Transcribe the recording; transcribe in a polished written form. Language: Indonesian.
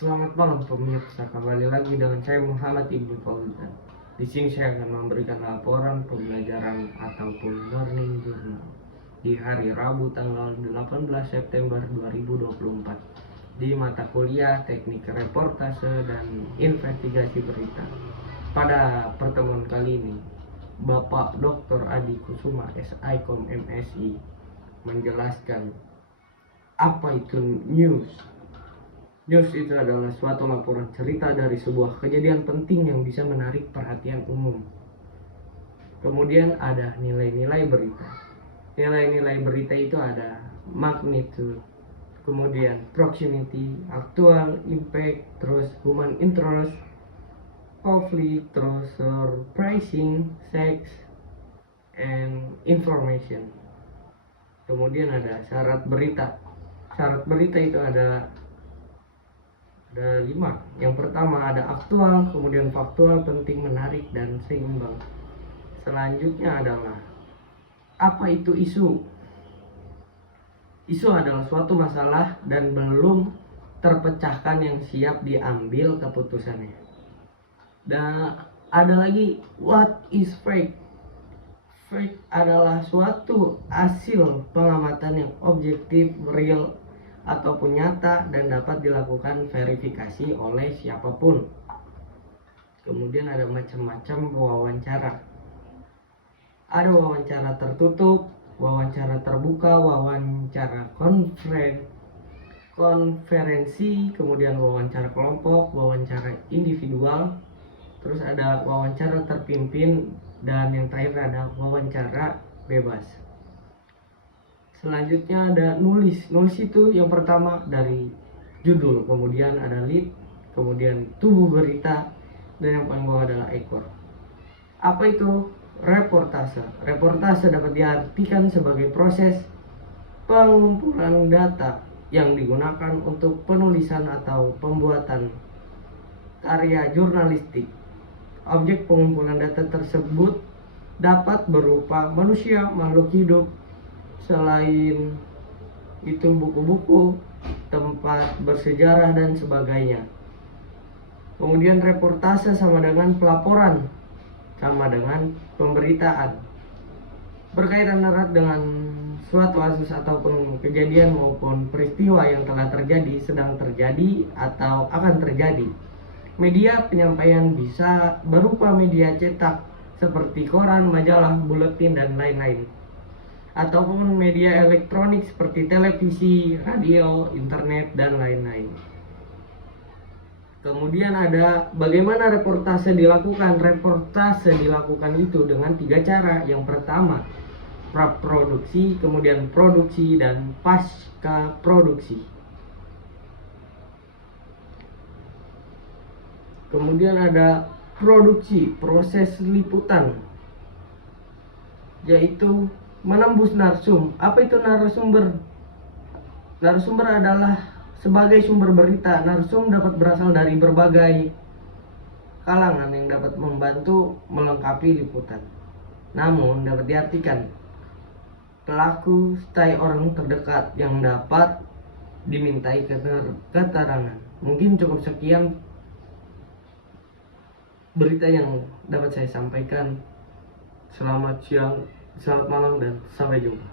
Selamat malam pemirsa, kembali lagi dengan saya Muhammad Ibnu Fauzan. Di sini saya akan memberikan laporan pembelajaran ataupun learning journal di hari Rabu tanggal 18 September 2024 di mata kuliah Teknik Reportase dan Investigasi Berita. Pada pertemuan kali ini, Bapak Dr. Adi Kusuma SIKOM MSI menjelaskan apa itu news. News itu adalah suatu laporan cerita dari sebuah kejadian penting yang bisa menarik perhatian umum. Kemudian ada nilai-nilai berita. Nilai-nilai berita itu ada magnitude, kemudian proximity, aktual, impact, terus human interest, conflict, terus surprising, sex, and information. Kemudian ada syarat berita. Syarat berita itu ada 5. Yang pertama ada aktual, kemudian faktual, penting, menarik, dan seimbang. Selanjutnya adalah apa itu isu? Isu adalah suatu masalah dan belum terpecahkan yang siap diambil keputusannya. Dan ada lagi what is fake? Fake adalah suatu hasil pengamatan yang objektif, real, ataupun nyata dan dapat dilakukan verifikasi oleh siapapun. Kemudian ada macam-macam wawancara. Ada wawancara tertutup, wawancara terbuka, wawancara konferensi, kemudian wawancara kelompok, wawancara individual, terus ada wawancara terpimpin, dan yang terakhir ada wawancara bebas. Selanjutnya ada nulis. Nulis itu yang pertama dari judul, kemudian ada lead, kemudian tubuh berita, dan yang paling bawah adalah ekor. Apa itu reportase? Reportase dapat diartikan sebagai proses pengumpulan data yang digunakan untuk penulisan atau pembuatan karya jurnalistik. Objek pengumpulan data tersebut dapat berupa manusia, makhluk hidup, selain itu buku-buku, tempat bersejarah, dan sebagainya. Kemudian reportase sama dengan pelaporan, sama dengan pemberitaan. Berkaitan erat dengan suatu kasus ataupun kejadian maupun peristiwa yang telah terjadi, sedang terjadi, atau akan terjadi. Media penyampaian bisa berupa media cetak seperti koran, majalah, buletin, dan lain-lain, ataupun media elektronik seperti televisi, radio, internet, dan lain-lain. Kemudian ada bagaimana reportase dilakukan. Reportase dilakukan itu dengan 3 cara. Yang pertama, praproduksi, kemudian produksi, dan pasca produksi. Kemudian ada produksi, proses liputan, yaitu menembus narsum. Apa itu narasumber? Narasumber adalah sebagai sumber berita. Narsum dapat berasal dari berbagai kalangan yang dapat membantu melengkapi liputan. Namun dapat diartikan pelaku stay orang terdekat yang dapat dimintai keterangan. Mungkin cukup sekian berita yang dapat saya sampaikan. Selamat siang, selamat malam, dan sampai jumpa.